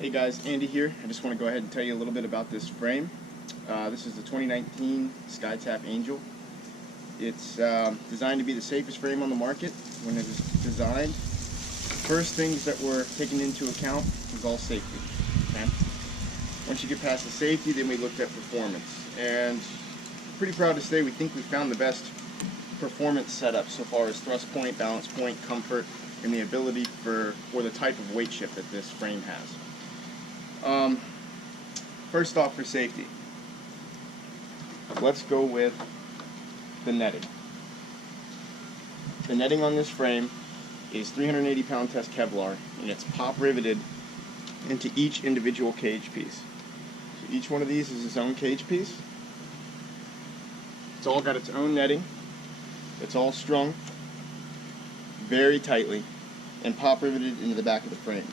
Hey guys, Andy here. I just want to go ahead and tell you a little bit about this frame. This is the 2019 SkyTap Angel. It's designed to be the safest frame on the market. When it was designed, first things that were taken into account was all safety. Okay? Once you get past the safety, then we looked at performance. And pretty proud to say we think we found the best performance setup so far as thrust point, balance point, comfort, and the ability for, or the type of weight shift that this frame has. First off, for safety, let's go with the netting. The netting on this frame is 380-pound test Kevlar, and it's pop riveted into each individual cage piece. So each one of these is its own cage piece. It's all got its own netting. It's all strung very tightly and pop riveted into the back of the frame.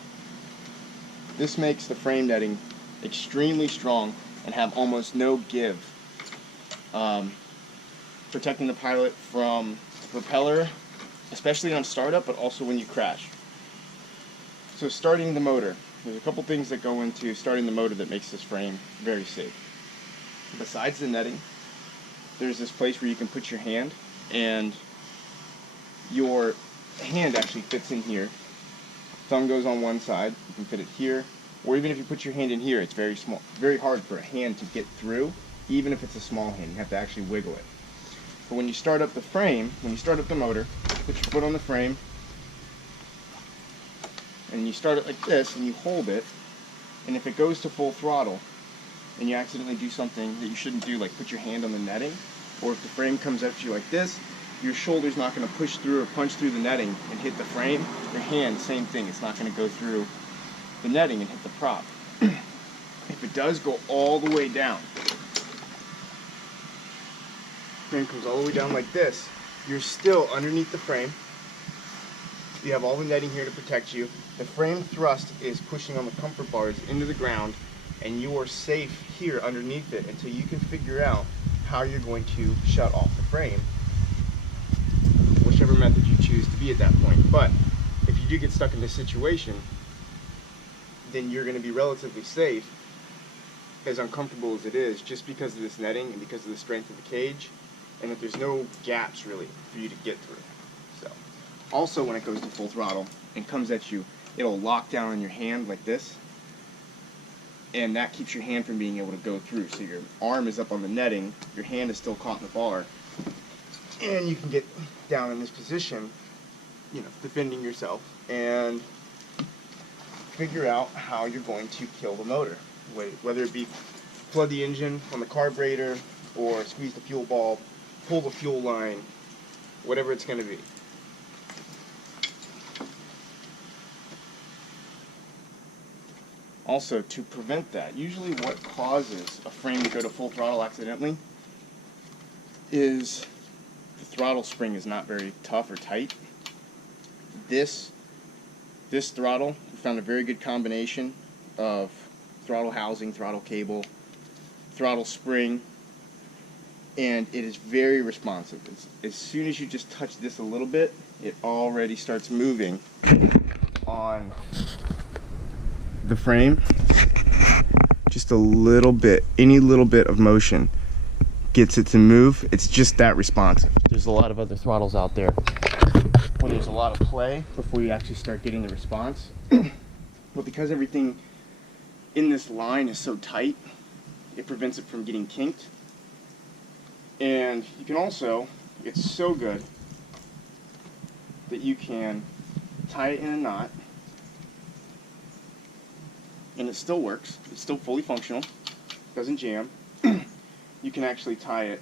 This makes the frame netting extremely strong and have almost no give, protecting the pilot from the propeller, especially on startup, but also when you crash. So starting the motor, there's a couple things that go into starting the motor that makes this frame very safe. Besides the netting, there's this place where you can put your hand, and your hand actually fits in here. Thumb goes on one side, you can fit it here, or even if you put your hand in here, it's very small, very hard for a hand to get through, even if it's a small hand. You have to actually wiggle it. But when you start up the frame, when you start up the motor, put your foot on the frame, and you start it like this, and you hold it, and if it goes to full throttle, and you accidentally do something that you shouldn't do, like put your hand on the netting, or if the frame comes at you like this, your shoulder's not going to push through or punch through the netting and hit the frame. Your hand, same thing, it's not going to go through the netting and hit the prop. If it does go all the way down, frame comes all the way down like this, you're still underneath the frame. You have all the netting here to protect you. The frame thrust is pushing on the comfort bars into the ground, and you are safe here underneath it until you can figure out how you're going to shut off the frame, whichever method you choose to be at that point. But if you do get stuck in this situation, then you're going to be relatively safe, as uncomfortable as it is, just because of this netting and because of the strength of the cage, and that there's no gaps really for you to get through. So, also when it goes to full throttle and comes at you, it'll lock down on your hand like this, and that keeps your hand from being able to go through. So your arm is up on the netting, your hand is still caught in the bar, and you can get down in this position, you know, defending yourself, and figure out how you're going to kill the motor, whether it be flood the engine on the carburetor, or squeeze the fuel bulb, pull the fuel line, whatever it's going to be. Also, to prevent that, usually what causes a frame to go to full throttle accidentally is the throttle spring is not very tough or tight. This throttle, we found a very good combination of throttle housing, throttle cable, throttle spring, and it is very responsive. As soon as you just touch this a little bit, it already starts moving on the frame. Just a little bit, any little bit of motion gets it to move. It's just that responsive. There's a lot of other throttles out there when there's a lot of play before you actually start getting the response. But because everything in this line is so tight, it prevents it from getting kinked. And you can also, it's so good that you can tie it in a knot, and it still works. It's still fully functional, doesn't jam. You can actually tie it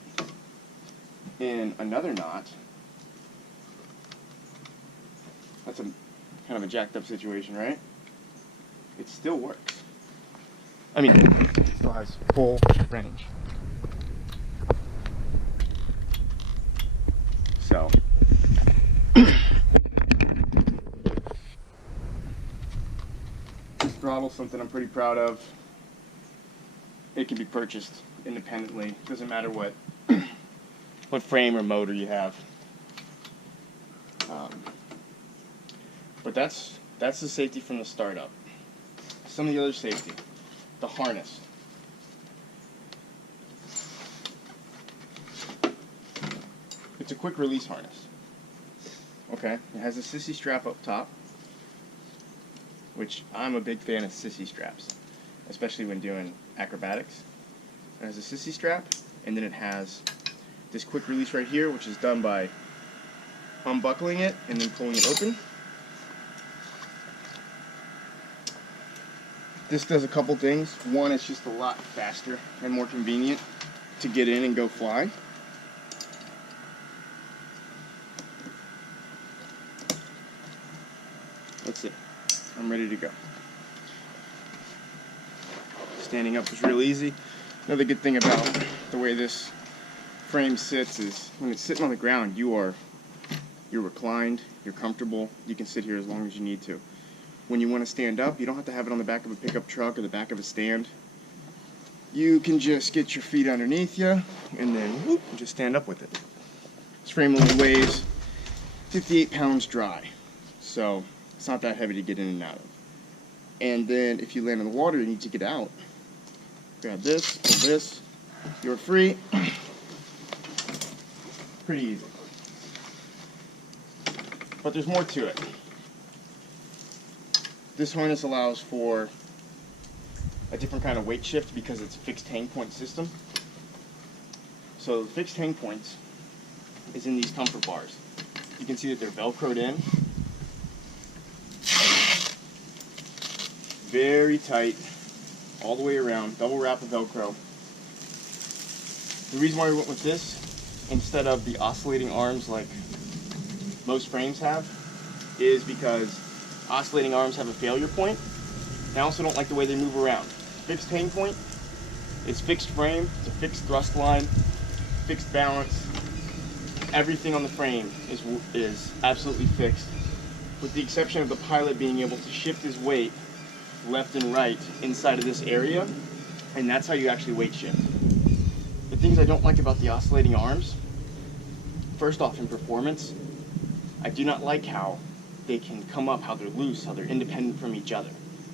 in another knot. That's a kind of a jacked up situation, right? It still works. I mean, it still has full range. So, this throttle is something I'm pretty proud of. It can be purchased independently. Doesn't matter what frame or motor you have. But that's the safety from the startup. some of the other safety. The harness. It's a quick release harness. Okay, it has a sissy strap up top, which I'm a big fan of sissy straps, especially when doing acrobatics. It has a sissy strap, and then it has this quick release right here, which is done by unbuckling it and then pulling it open. This does a couple things. One, it's just a lot faster and more convenient to get in and go fly. That's it. I'm ready to go. Standing up is real easy. Another good thing about the way this frame sits is when it's sitting on the ground, you're reclined, you're comfortable, you can sit here as long as you need to. When you want to stand up, you don't have to have it on the back of a pickup truck or the back of a stand. You can just get your feet underneath you and then whoop, just stand up with it. This frame only weighs 58 pounds dry, so it's not that heavy to get in and out of. And then if you land in the water and you need to get out, grab this, pull this, you're free. Pretty easy. But there's more to it. This harness allows for a different kind of weight shift because it's a fixed hang point system. So the fixed hang points is in these comfort bars. You can see that they're velcroed in. Very tight, all the way around, double wrap of Velcro. The reason why we went with this, instead of the oscillating arms like most frames have, is because oscillating arms have a failure point. I also don't like the way they move around. Fixed hang point is fixed frame, it's a fixed thrust line, fixed balance. Everything on the frame is absolutely fixed, with the exception of the pilot being able to shift his weight left and right inside of this area, and that's how you actually weight shift. The things I don't like about the oscillating arms, first off, in performance, I do not like how they can come up, how they're loose, how they're independent from each other.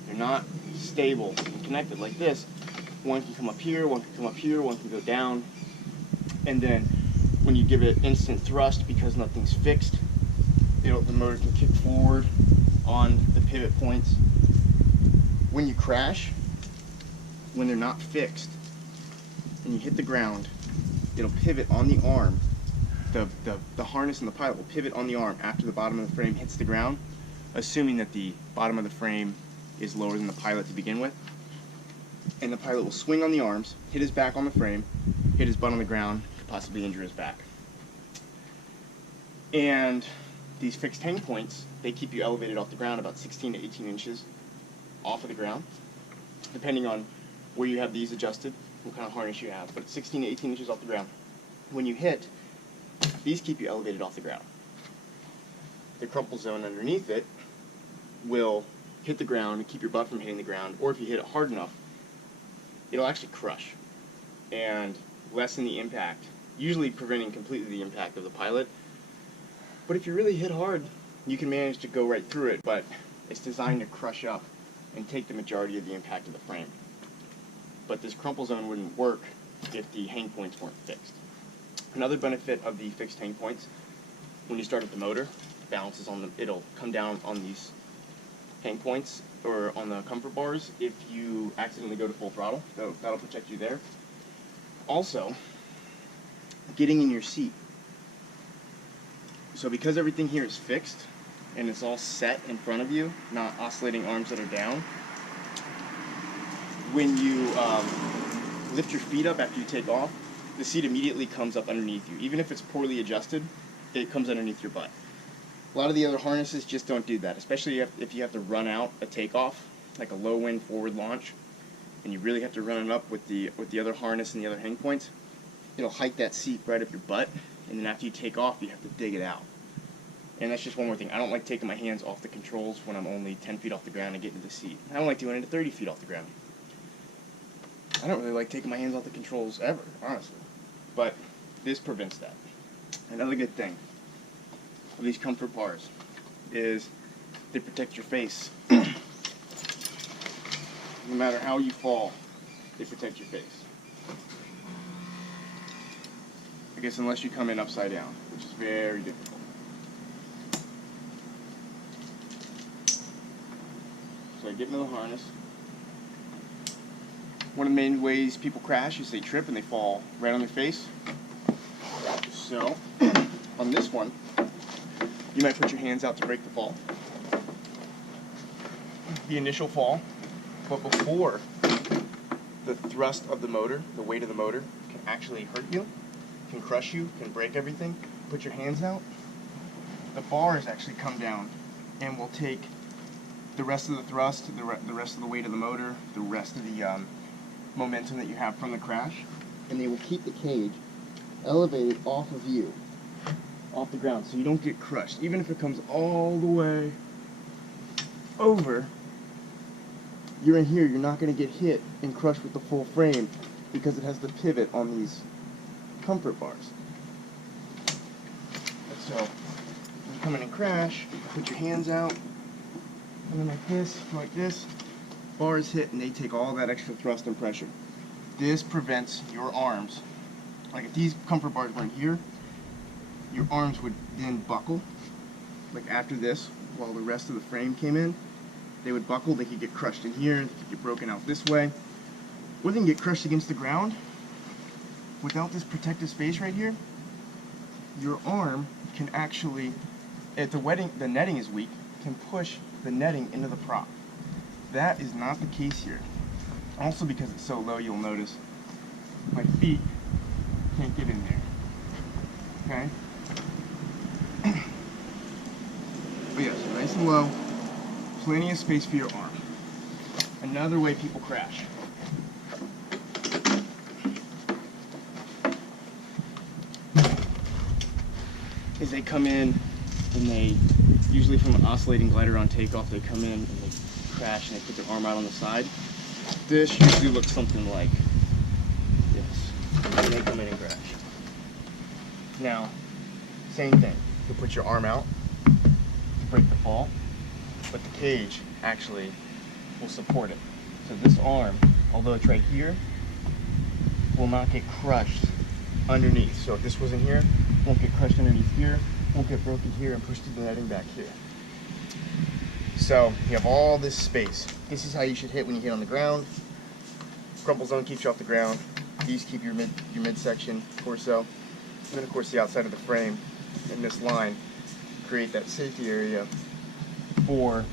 They're not stable and connected like this. One can come up here, one can come up here, one can go down, and then when you give it instant thrust, because nothing's fixed, the motor can kick forward on the pivot points. When you crash, when they're not fixed, and you hit the ground, it'll pivot on the arm. The harness and the pilot will pivot on the arm after the bottom of the frame hits the ground, assuming that the bottom of the frame is lower than the pilot to begin with. And the pilot will swing on the arms, hit his back on the frame, hit his butt on the ground, could possibly injure his back. And these fixed hang points, they keep you elevated off the ground about 16 to 18 inches off of the ground, depending on where you have these adjusted, what kind of harness you have, but it's 16 to 18 inches off the ground. When you hit, these keep you elevated off the ground. The crumple zone underneath it will hit the ground and keep your butt from hitting the ground, or if you hit it hard enough, it'll actually crush and lessen the impact, usually preventing completely the impact of the pilot. But if you really hit hard, you can manage to go right through it, but it's designed to crush up and take the majority of the impact of the frame. But this crumple zone wouldn't work if the hang points weren't fixed. Another benefit of the fixed hang points, when you start up the motor, balances on it'll come down on these hang points or on the comfort bars if you accidentally go to full throttle. That'll protect you there. Also, getting in your seat. So because everything here is fixed and it's all set in front of you, not oscillating arms that are down, when you lift your feet up after you take off, the seat immediately comes up underneath you. Even if it's poorly adjusted, it comes underneath your butt. A lot of the other harnesses just don't do that, especially if you have to run out a takeoff, like a low wind forward launch, and you really have to run it up with the other harness and the other hang points. It'll hike that seat right up your butt, and then after you take off, you have to dig it out. And that's just one more thing. I don't like taking my hands off the controls when I'm only 10 feet off the ground and getting to the seat. I don't like doing it at 30 feet off the ground. I don't really like taking my hands off the controls ever, honestly. But this prevents that. Another good thing of these comfort bars is they protect your face. no matter how you fall, they protect your face. I guess unless you come in upside down, which is very difficult. So I get into the harness. One of the main ways people crash is they trip and they fall right on their face. So, on this one, you might put your hands out to break the fall. The initial fall, but before the thrust of the motor, the weight of the motor, can actually hurt you, can crush you, can break everything, put your hands out, the bars actually come down and will take the rest of the thrust, the rest of the weight of the motor, the rest of the momentum that you have from the crash, and they will keep the cage elevated off of you, off the ground, so you don't get crushed. Even if it comes all the way over, you're in here, you're not going to get hit and crushed with the full frame because it has the pivot on these comfort bars. So, when you come in and crash, put your hands out, come in like this, bars hit and they take all that extra thrust and pressure. This prevents your arms, like if these comfort bars weren't here, your arms would then buckle, like after this, while the rest of the frame came in, they would buckle, they could get crushed in here, they could get broken out this way, or they can get crushed against the ground. Without this protective space right here, your arm can actually, if the netting is weak, can push the netting into the prop. That is not the case here. Also because it's so low, you'll notice my feet can't get in there. Okay? But yes, nice and low, plenty of space for your arm. Another way people crash. Is they come in and they, usually from an oscillating glider on takeoff, they come in and they crash and they put their arm out on the side. This usually looks something like this. And they come in and crash. Now, same thing. You put your arm out to break the fall, but the cage actually will support it. So this arm, although it's right here, will not get crushed underneath. So if this wasn't here, it won't get crushed underneath here, won't get broken here and pushed to the netting back here. So you have all this space. This is how you should hit when you hit on the ground. Crumple zone keeps you off the ground. These keep your midsection, torso, and then of course the outside of the frame and this line create that safety area for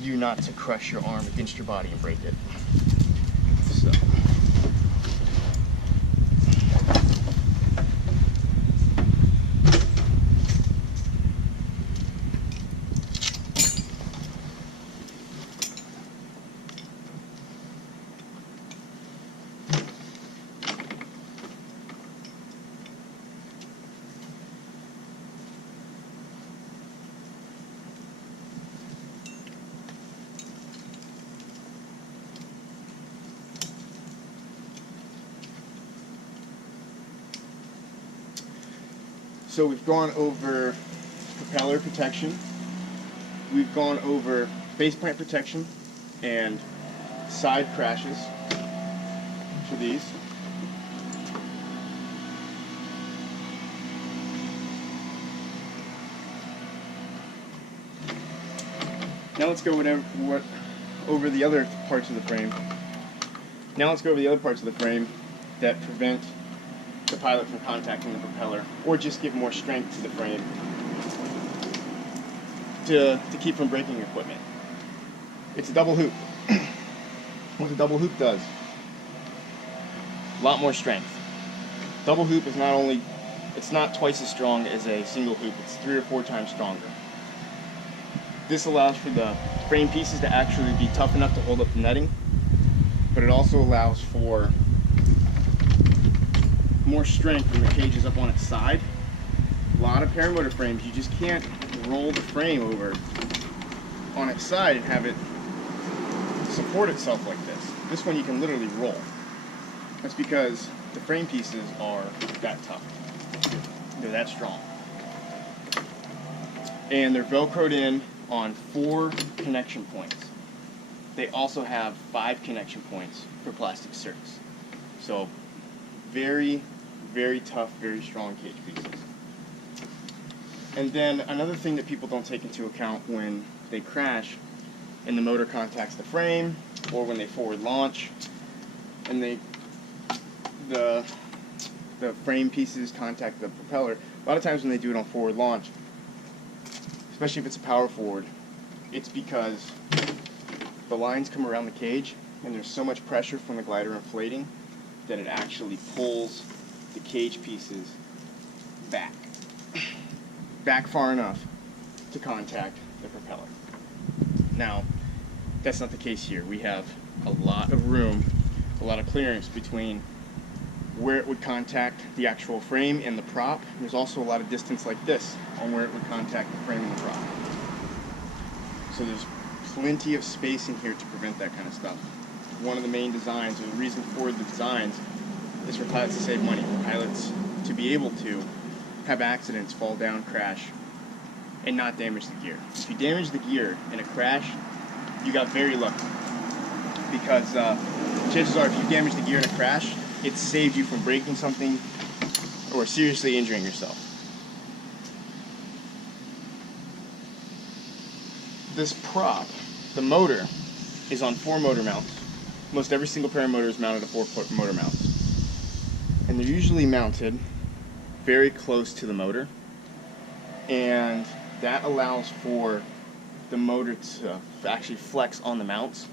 you not to crush your arm against your body and break it. So. So we've gone over propeller protection, we've gone over faceplate protection and side crashes for these. Now let's go over the other parts of the frame. Now let's go over the other parts of the frame that prevent the pilot from contacting the propeller, or just give more strength to the frame to keep from breaking equipment. It's a double hoop. What a double hoop does, a lot more strength. Double hoop is it's not twice as strong as a single hoop, it's 3 or 4 times stronger. This allows for the frame pieces to actually be tough enough to hold up the netting, but it also allows for more strength when the cage is up on its side. A lot of paramotor frames, you just can't roll the frame over on its side and have it support itself like this. This one you can literally roll. That's because the frame pieces are that tough. They're that strong. And they're Velcroed in on 4 connection points. they also have 5 connection points for plastic certs. So very, very tough, very strong cage pieces. And then another thing that people don't take into account when they crash and the motor contacts the frame, or when they forward launch and the frame pieces contact the propeller, a lot of times when they do it on forward launch, especially if it's a power forward, it's because the lines come around the cage and there's so much pressure from the glider inflating that it actually pulls the cage pieces back far enough to contact the propeller. Now, that's not the case here. We have a lot of room, a lot of clearance between where it would contact the actual frame and the prop. There's also a lot of distance like this on where it would contact the frame and the prop. So there's plenty of space in here to prevent that kind of stuff. One of the main designs, or the reason for the designs, is for pilots to save money, for pilots to be able to have accidents, fall down, crash, and not damage the gear. If you damage the gear in a crash, you got very lucky, because chances are if you damage the gear in a crash, it saved you from breaking something or seriously injuring yourself. This prop, the motor, is on 4 motor mounts. Most every single paramotor is mounted to 4 motor mounts. And they're usually mounted very close to the motor. And that allows for the motor to actually flex on the mounts,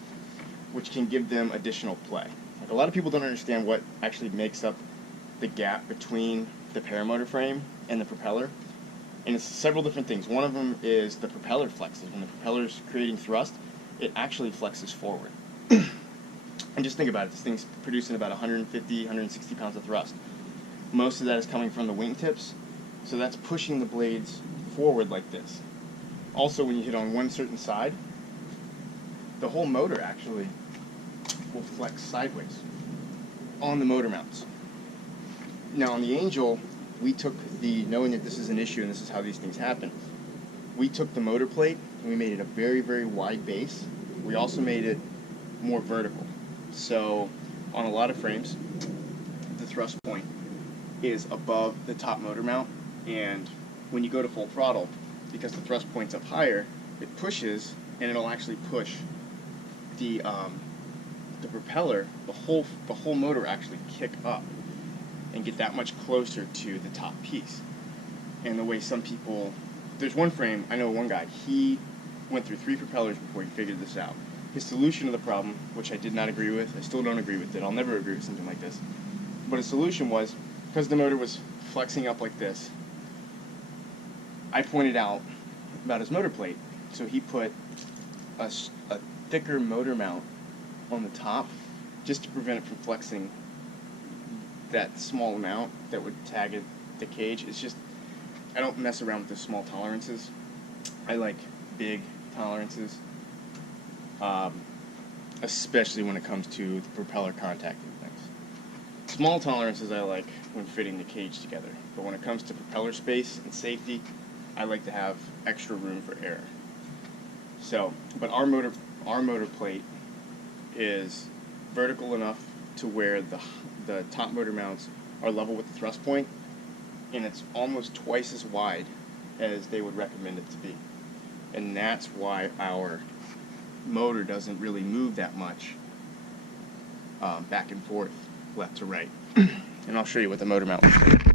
which can give them additional play. Like, a lot of people don't understand what actually makes up the gap between the paramotor frame and the propeller. And it's several different things. One of them is the propeller flexes. When the propeller's creating thrust, it actually flexes forward. And just think about it, this thing's producing about 150, 160 pounds of thrust. Most of that is coming from the wingtips, so that's pushing the blades forward like this. Also, when you hit on one certain side, the whole motor actually will flex sideways on the motor mounts. Now on the Angel, we took knowing that this is an issue and this is how these things happen, we took the motor plate and we made it a very, very wide base. We also made it more vertical. So on a lot of frames, the thrust point is above the top motor mount, and when you go to full throttle, because the thrust point's up higher, it pushes and it'll actually push the propeller, the whole motor actually kick up and get that much closer to the top piece. And the way some people, there's one frame, I know one guy, he went through 3 propellers before he figured this out. His solution to the problem, which I did not agree with, I still don't agree with it, I'll never agree with something like this, but his solution was, because the motor was flexing up like this, I pointed out about his motor plate, so he put a thicker motor mount on the top just to prevent it from flexing that small amount that would tag it, the cage. It's just, I don't mess around with the small tolerances. I like big tolerances, especially when it comes to the propeller contacting things. Small tolerances I like when fitting the cage together, but when it comes to propeller space and safety, I like to have extra room for error. So, but our motor plate is vertical enough to where the top motor mounts are level with the thrust point, and it's almost twice as wide as they would recommend it to be. And that's why our motor doesn't really move that much back and forth, left to right. And I'll show you what the motor mount looks like.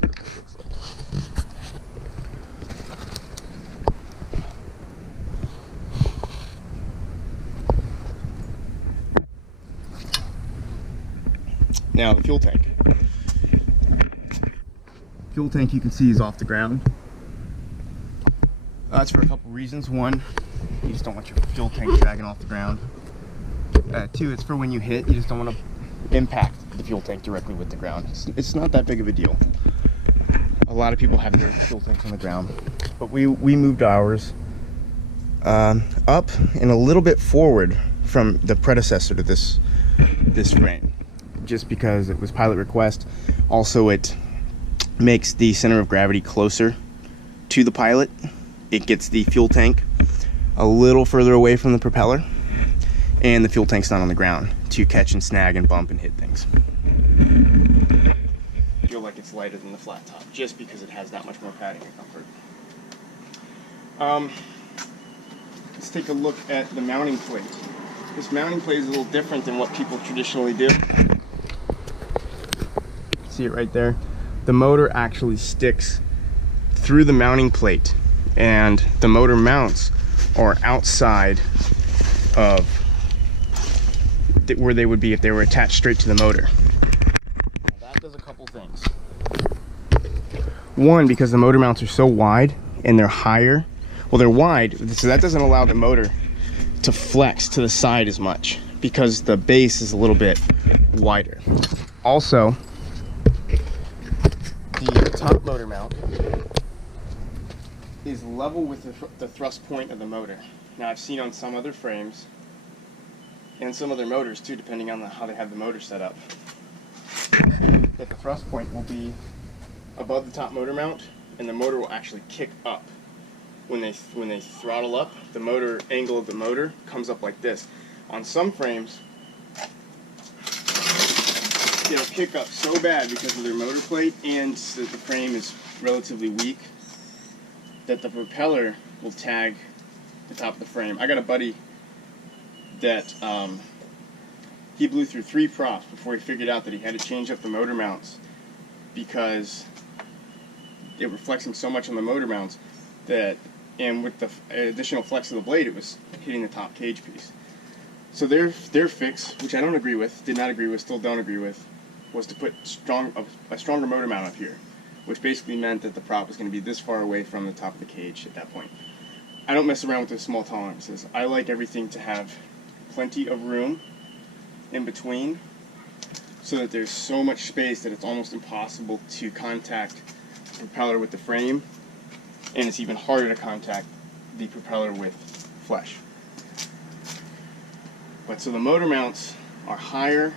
Now the fuel tank. Fuel tank, you can see, is off the ground. That's for a couple reasons. One, you just don't want your fuel tank dragging off the ground. 2, it's for when you hit, you just don't want to impact the fuel tank directly with the ground. It's not that big of a deal. A lot of people have their fuel tanks on the ground, but we moved ours up and a little bit forward from the predecessor to this frame, just because it was pilot request. Also, it makes the center of gravity closer to the pilot. It gets the fuel tank a little further away from the propeller, and the fuel tank's not on the ground to catch and snag and bump and hit things. I feel like it's lighter than the flat top just because it has that much more padding and comfort. Let's take a look at the mounting plate. This mounting plate is a little different than what people traditionally do. See it right there? The motor actually sticks through the mounting plate, and the motor mounts are outside of where they would be if they were attached straight to the motor. Now that does a couple things. One, because the motor mounts are so wide and they're higher, well, they're wide, so that doesn't allow the motor to flex to the side as much because the base is a little bit wider. Also, the top motor mount is level with the thrust point of the motor. Now, I've seen on some other frames and some other motors too, depending on how they have the motor set up, that the thrust point will be above the top motor mount, and the motor will actually kick up. When they throttle up, the motor angle of the motor comes up like this. On some frames, it'll kick up so bad because of their motor plate and that the frame is relatively weak that the propeller will tag the top of the frame. I got a buddy that he blew through 3 props before he figured out that he had to change up the motor mounts because they were flexing so much on the motor mounts that, and with the additional flex of the blade, it was hitting the top cage piece. So their fix, which I don't agree with, did not agree with, still don't agree with, was to put a stronger motor mount up here, which basically meant that the prop was going to be this far away from the top of the cage at that point. I don't mess around with those small tolerances. I like everything to have plenty of room in between so that there's so much space that it's almost impossible to contact the propeller with the frame, and it's even harder to contact the propeller with flesh. But so the motor mounts are higher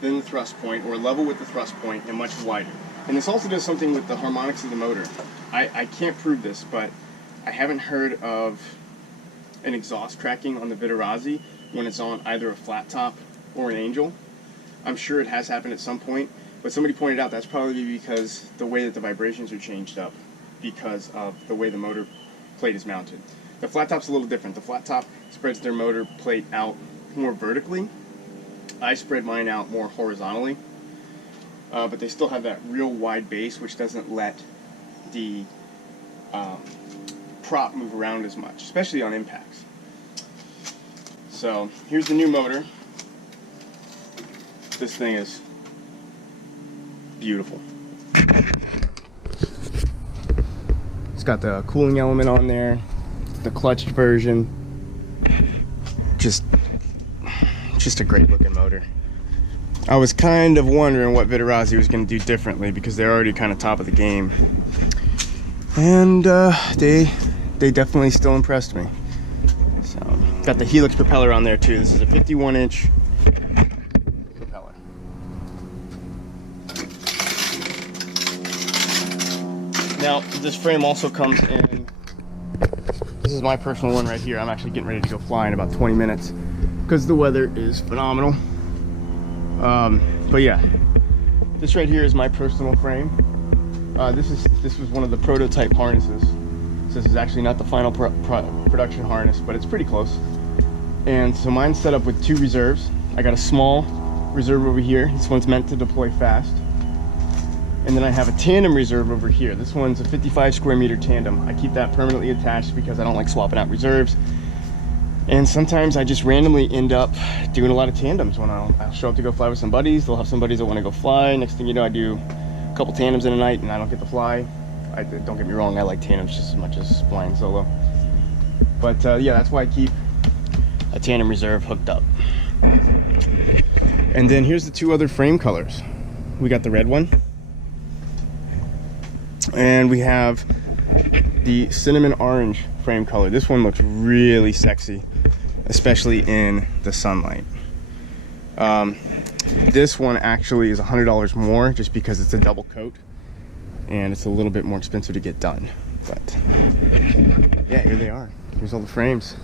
than the thrust point, or level with the thrust point, and much wider. And this also does something with the harmonics of the motor. I can't prove this, but I haven't heard of an exhaust cracking on the Vitarazi when it's on either a flat top or an Angel. I'm sure it has happened at some point, but somebody pointed out that's probably because the way that the vibrations are changed up because of the way the motor plate is mounted. The flat top's a little different. The flat top spreads their motor plate out more vertically. I spread mine out more horizontally, but they still have that real wide base, which doesn't let the prop move around as much, especially on impacts. So here's the new motor. This thing is beautiful. It's got the cooling element on there, the clutched version. Just a great looking motor. I was kind of wondering what Vitarazi was going to do differently because they're already kind of top of the game, and they definitely still impressed me. So got the Helix propeller on there too. This is a 51-inch propeller. Now this frame also comes in. This is my personal one right here. I'm actually getting ready to go fly in about 20 minutes because the weather is phenomenal. But yeah, this right here is my personal frame. This was one of the prototype harnesses. So this is actually not the final production harness, but it's pretty close. And so mine's set up with 2 reserves. I got a small reserve over here. This one's meant to deploy fast. And then I have a tandem reserve over here. This one's a 55 square meter tandem. I keep that permanently attached because I don't like swapping out reserves. And sometimes I just randomly end up doing a lot of tandems when I'll show up to go fly with some buddies. They'll have some buddies that want to go fly. Next thing you know, I do a couple tandems in a night and I don't get to fly. Don't get me wrong, I like tandems just as much as flying solo. But yeah, that's why I keep a tandem reserve hooked up. And then here's the 2 other frame colors. We got the red one, and we have the cinnamon orange frame color. This one looks really sexy, especially in the sunlight. This one actually is $100 more just because it's a double coat and it's a little bit more expensive to get done. But yeah, here they are. Here's all the frames.